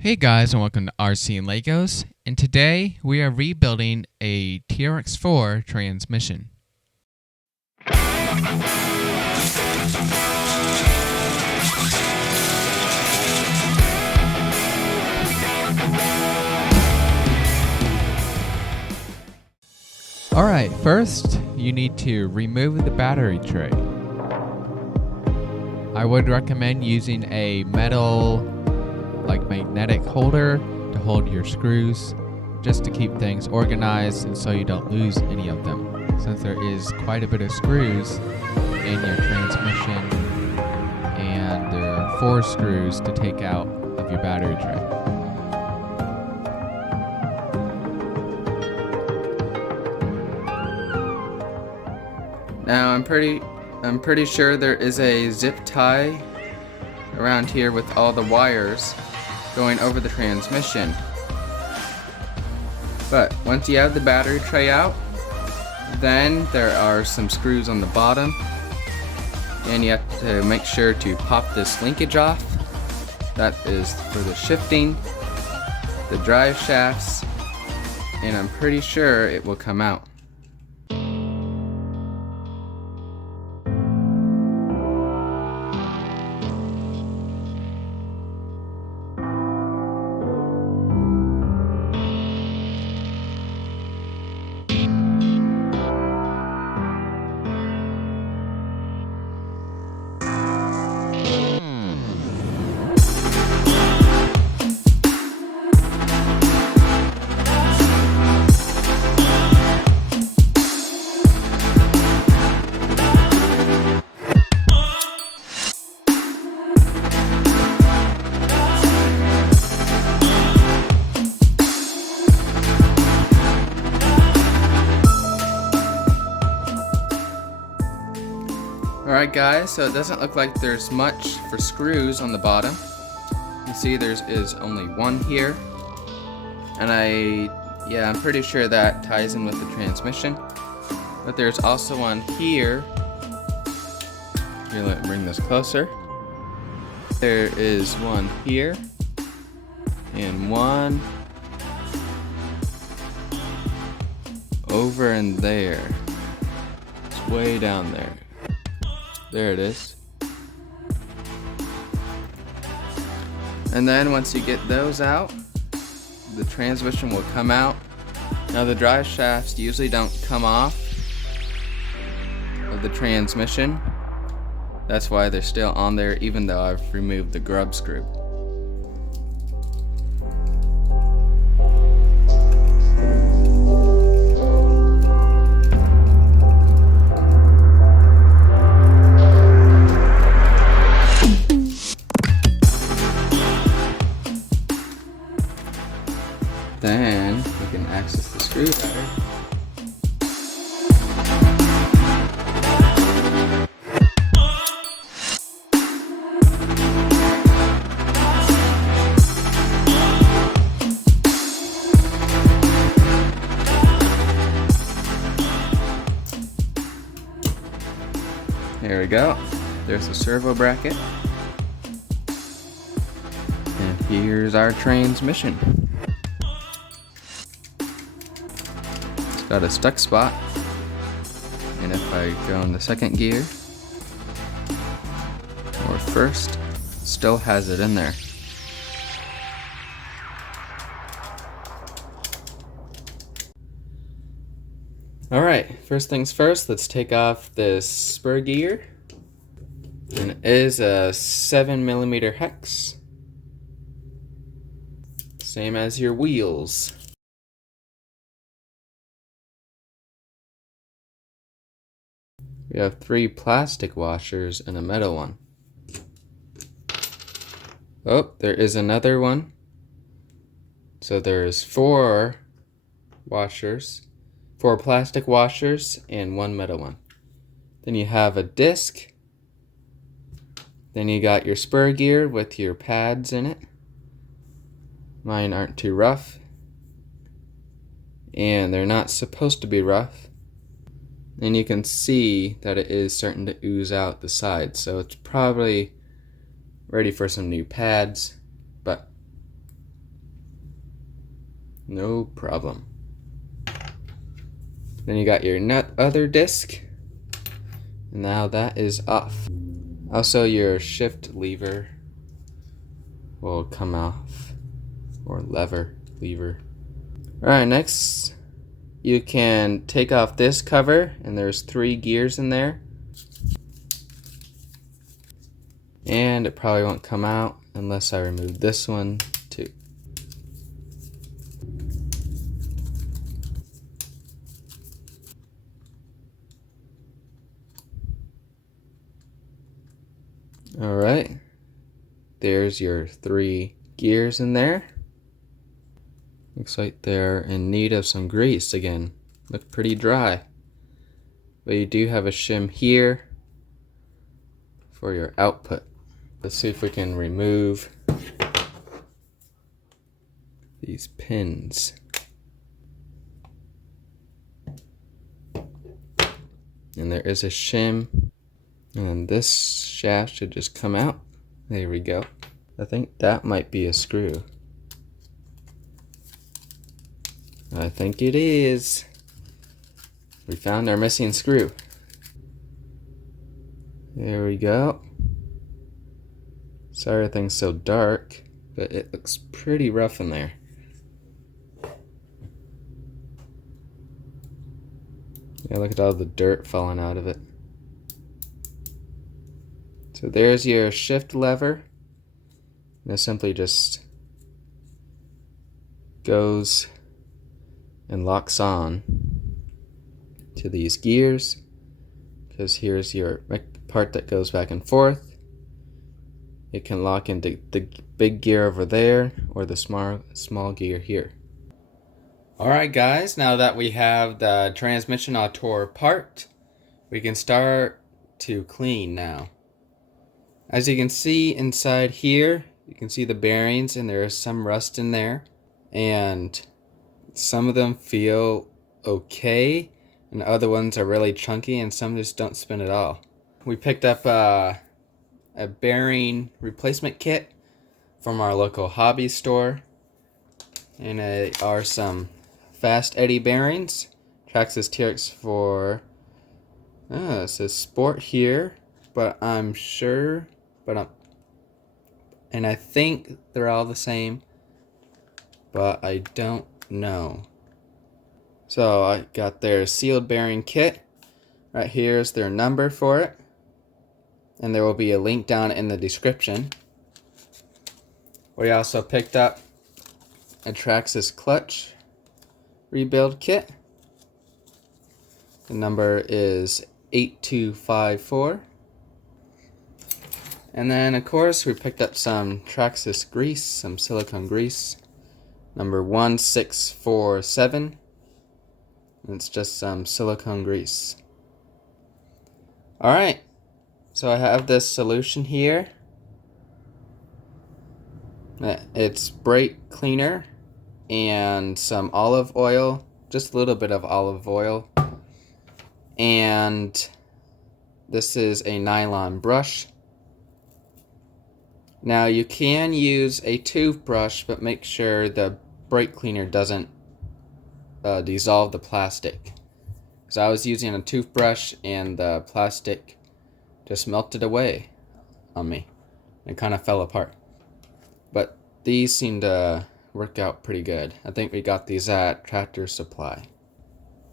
Hey guys, and welcome to RC and Legos, and today we are rebuilding a TRX-4 transmission. Alright, first you need to remove the battery tray. I would recommend using a metal magnetic holder to hold your screws, just to keep things organized and so you don't lose any of them, since there is quite a bit of screws in your transmission and there are 4 screws to take out of your battery tray. Now I'm pretty sure there is a zip tie around here with all the wires going over the transmission. But once you have the battery tray out, then there are some screws on the bottom, and you have to make sure to pop this linkage off. That is for the shifting, the drive shafts, and I'm pretty sure it will come out. Alright guys, so it doesn't look like there's much for screws on the bottom. You see there is only one here. And I'm pretty sure that ties in with the transmission. But there's also one here. Here, let me bring this closer. There is one here. And one over in there. It's way down there. There it is. And then once you get those out, the transmission will come out. Now the drive shafts usually don't come off of the transmission. That's why they're still on there, even though I've removed the grub screw. Then we can access the screwdriver. There we go. There's the servo bracket. And here's our transmission. Got a stuck spot, and if I go in the second gear or first, still has it in there. Alright, first things first, let's take off this spur gear. And it is a 7mm hex, same as your wheels. We have 3 plastic washers and a metal one. Oh, there is another one. So there's 4 washers, 4 plastic washers and 1 metal one. Then you have a disc. Then you got your spur gear with your pads in it. Mine aren't too rough. And they're not supposed to be rough. And you can see that it is starting to ooze out the sides, so it's probably ready for some new pads, but No problem. Then you got your other disc. And now that is off. Also, your shift lever will come off. Or lever. Alright, next you can take off this cover, and there's 3 gears in there. And it probably won't come out unless I remove this one too. Alright, there's your 3 gears in there. Looks like they're in need of some grease again. Look pretty dry. But you do have a shim here for your output. Let's see if we can remove these pins. And there is a shim. And this shaft should just come out. There we go. I think that might be a screw. I think it is. We found our missing screw. There we go. Sorry everything's so dark, but it looks pretty rough in there. Yeah, look at all the dirt falling out of it. So there's your shift lever. And it simply just goes and locks on to these gears, because here's your part that goes back and forth. It can lock into the big gear over there or the small gear here. Alright guys, now that we have the transmission all tore apart, we can start to clean now. As you can see inside here, you can see the bearings, and there is some rust in there, and some of them feel okay, and other ones are really chunky, and some just don't spin at all. We picked up a bearing replacement kit from our local hobby store, and it are some fast eddy bearings, Traxxas TRX-4. It says sport here, but I'm sure, and I think they're all the same, but I don't know. So I got their sealed bearing kit. Right here's their number for it, and there will be a link down in the description. We also picked up a Traxxas clutch rebuild kit. The number is 8254. And then of course we picked up some Traxxas grease, some silicone grease, number 1647. And it's just some silicone grease. Alright, so I have this solution here. It's brake cleaner and some olive oil, just a little bit of olive oil. And this is a nylon brush. Now you can use a toothbrush, but make sure the brake cleaner doesn't dissolve the plastic. Because I was using a toothbrush and the plastic just melted away on me. It kind of fell apart. But these seem to work out pretty good. I think we got these at Tractor Supply.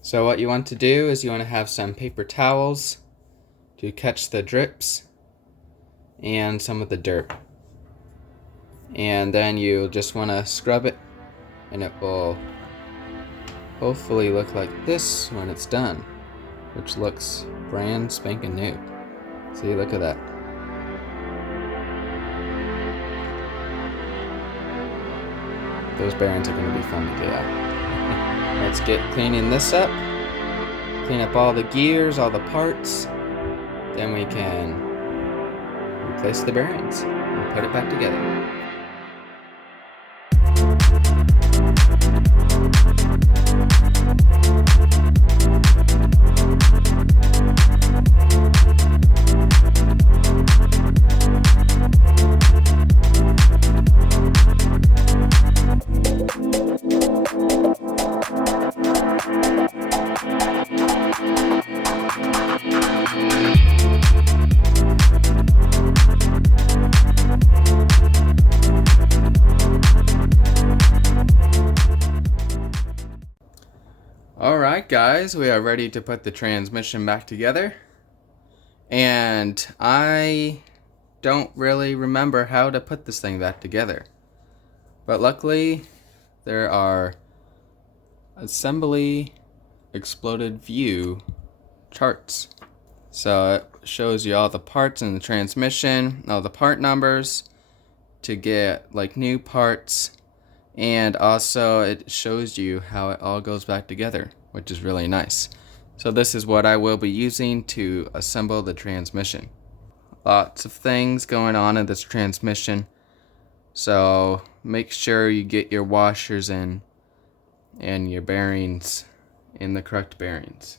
So what you want to do is you want to have some paper towels to catch the drips and some of the dirt. And then you just want to scrub it, and it will hopefully look like this when it's done, which looks brand spanking new. See, look at that. Those bearings are going to be fun to get out. Let's get cleaning this up. Clean up all the gears, all the parts. Then we can replace the bearings and put it back together. Alright guys, we are ready to put the transmission back together. And I don't really remember how to put this thing back together. But luckily, there are assembly exploded view charts. So it shows you all the parts in the transmission, all the part numbers to get like new parts, and also it shows you how it all goes back together, which is really nice. So this is what I will be using to assemble the transmission. Lots of things going on in this transmission, so make sure you get your washers in and your bearings in the correct bearings.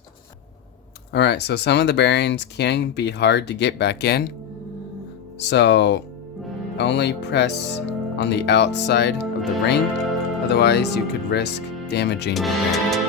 Alright, so some of the bearings can be hard to get back in, so only press on the outside of the ring, otherwise you could risk damaging your bearing.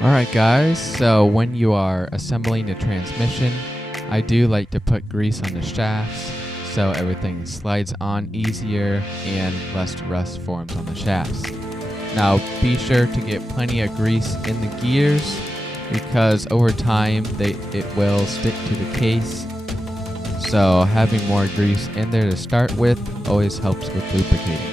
Alright guys, so when you are assembling the transmission, I do like to put grease on the shafts so everything slides on easier and less rust forms on the shafts. Now be sure to get plenty of grease in the gears because over time it will stick to the case. So having more grease in there to start with always helps with lubricating.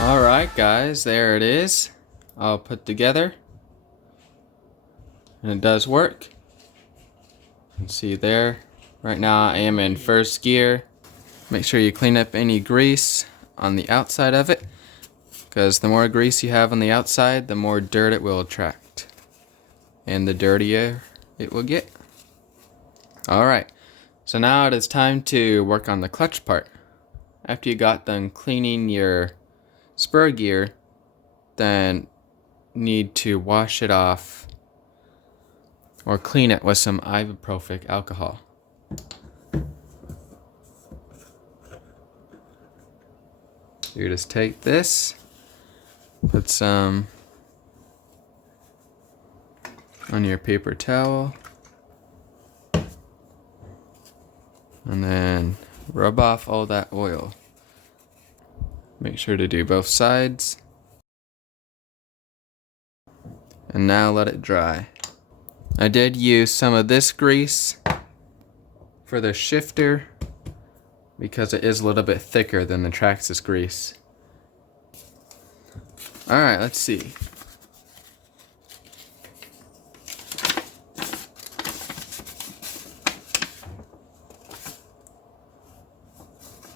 Alright guys, there it is, all put together, and it does work. You can see there, right now I am in first gear. Make sure you clean up any grease on the outside of it, because the more grease you have on the outside, the more dirt it will attract, and the dirtier it will get. Alright, so now it is time to work on the clutch part. After you got done cleaning your spur gear, then need to wash it off or clean it with some ibuprofen alcohol. You just take this, put some on your paper towel, and then rub off all that oil. Make sure to do both sides. And now let it dry. I did use some of this grease for the shifter because it is a little bit thicker than the Traxxas grease. Alright, let's see.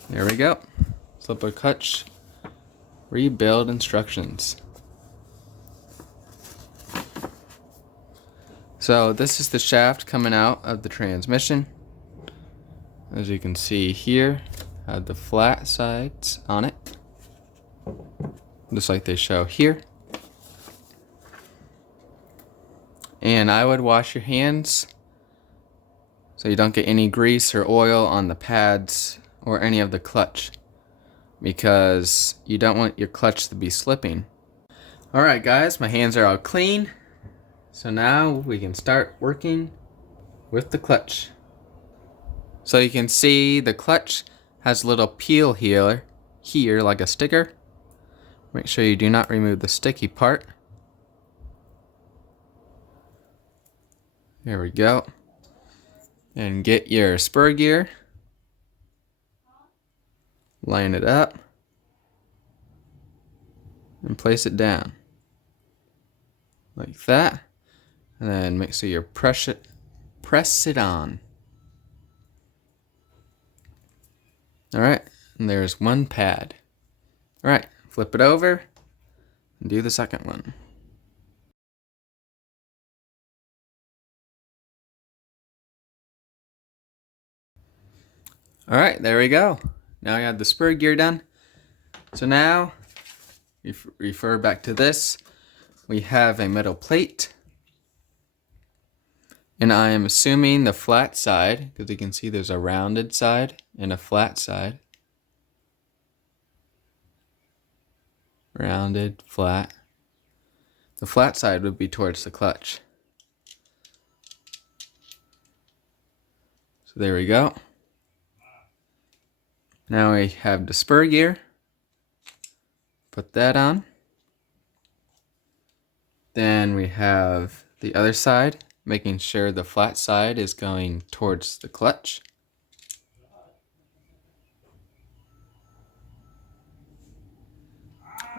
There we go. Slip of clutch rebuild instructions. So this is the shaft coming out of the transmission. As you can see here, had the flat sides on it, just like they show here. And I would wash your hands so you don't get any grease or oil on the pads or any of the clutch, because you don't want your clutch to be slipping. Alright guys, my hands are all clean. So now we can start working with the clutch. So you can see the clutch has a little peel here like a sticker. Make sure you do not remove the sticky part. There we go. And get your spur gear. Line it up. And place it down. Like that. And then make sure you press it on. Alright, and there's one pad. Alright, flip it over and do the second one. Alright, there we go. Now I have the spur gear done. So now, refer back to this. We have a metal plate. And I am assuming the flat side, because you can see there's a rounded side and a flat side. Rounded, flat. The flat side would be towards the clutch. So there we go. Now we have the spur gear. Put that on. Then we have the other side, making sure the flat side is going towards the clutch.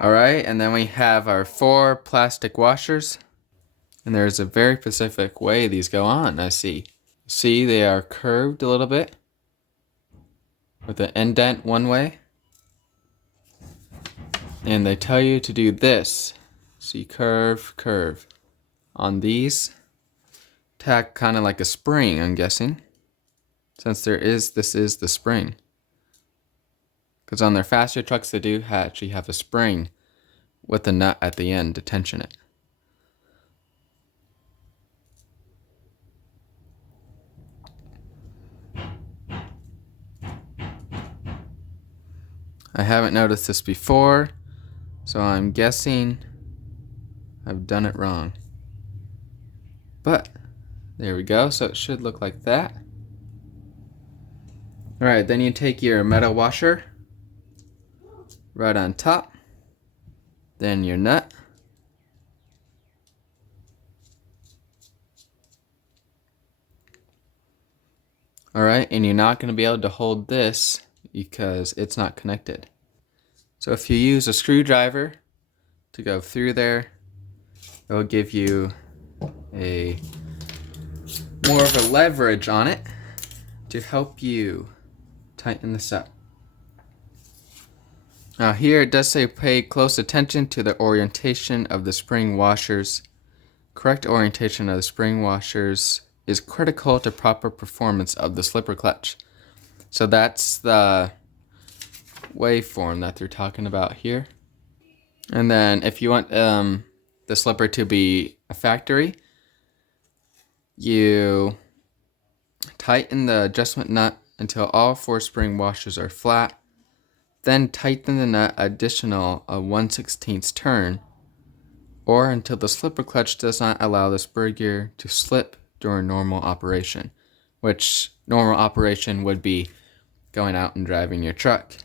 Alright, and then we have our 4 plastic washers. And there's a very specific way these go on, I see. See, they are curved a little bit with an indent one way. And they tell you to do this. See, curve, curve. On these, tack kind of like a spring, I'm guessing. Since this is the spring. Because on their faster trucks, they do actually have a spring with a nut at the end to tension it. I haven't noticed this before, so I'm guessing I've done it wrong. But there we go, so it should look like that. Alright, then you take your metal washer right on top, then your nut, alright, and you're not going to be able to hold this because it's not connected. So if you use a screwdriver to go through there, it will give you a more of a leverage on it to help you tighten this up. Now here it does say pay close attention to the orientation of the spring washers. Correct orientation of the spring washers is critical to proper performance of the slipper clutch. So that's the waveform that they're talking about here. And then if you want the slipper to be a factory, you tighten the adjustment nut until all 4 spring washers are flat. Then tighten the nut additional a 1/16 turn, or until the slipper clutch does not allow the spur gear to slip during normal operation, which normal operation would be going out and driving your truck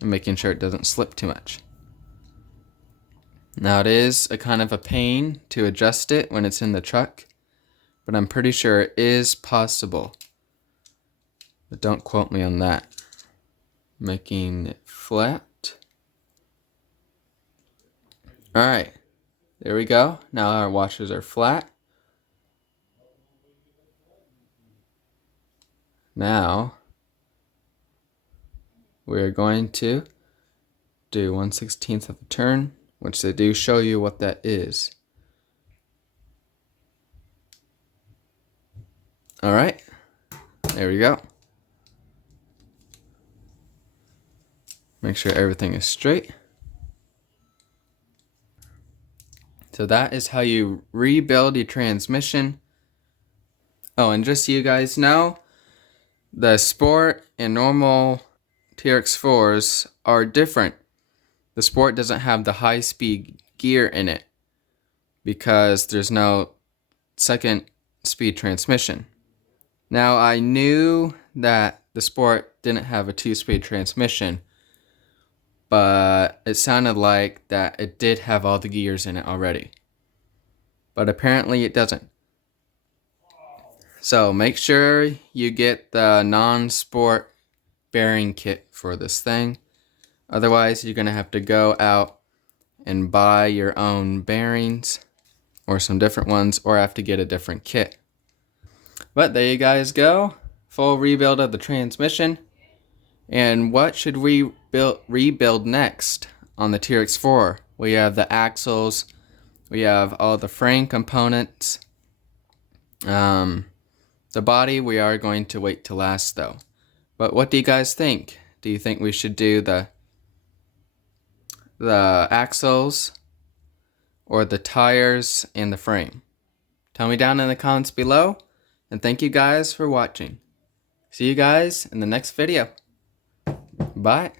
and making sure it doesn't slip too much. Now it is a kind of a pain to adjust it when it's in the truck, but I'm pretty sure it is possible. But don't quote me on that. Making it flat. Alright, there we go. Now our washers are flat. Now we're going to do 1/16 of a turn, which they do show you what that is. Alright, there we go. Make sure everything is straight. So that is how you rebuild your transmission. Oh, and just so you guys know, the Sport and normal TRX4s are different. The Sport doesn't have the high-speed gear in it because there's no second speed transmission. Now, I knew that the Sport didn't have a 2-speed transmission, but it sounded like that it did have all the gears in it already. But apparently it doesn't. So make sure you get the non-Sport bearing kit for this thing. Otherwise, you're going to have to go out and buy your own bearings or some different ones, or have to get a different kit. But there you guys go. Full rebuild of the transmission. And what should we rebuild next on the TRX4? We have the axles. We have all the frame components. The body we are going to wait till last though. But what do you guys think? Do you think we should do the axles or the tires and the frame? Tell me down in the comments below, and thank you guys for watching. See you guys in the next video. Bye.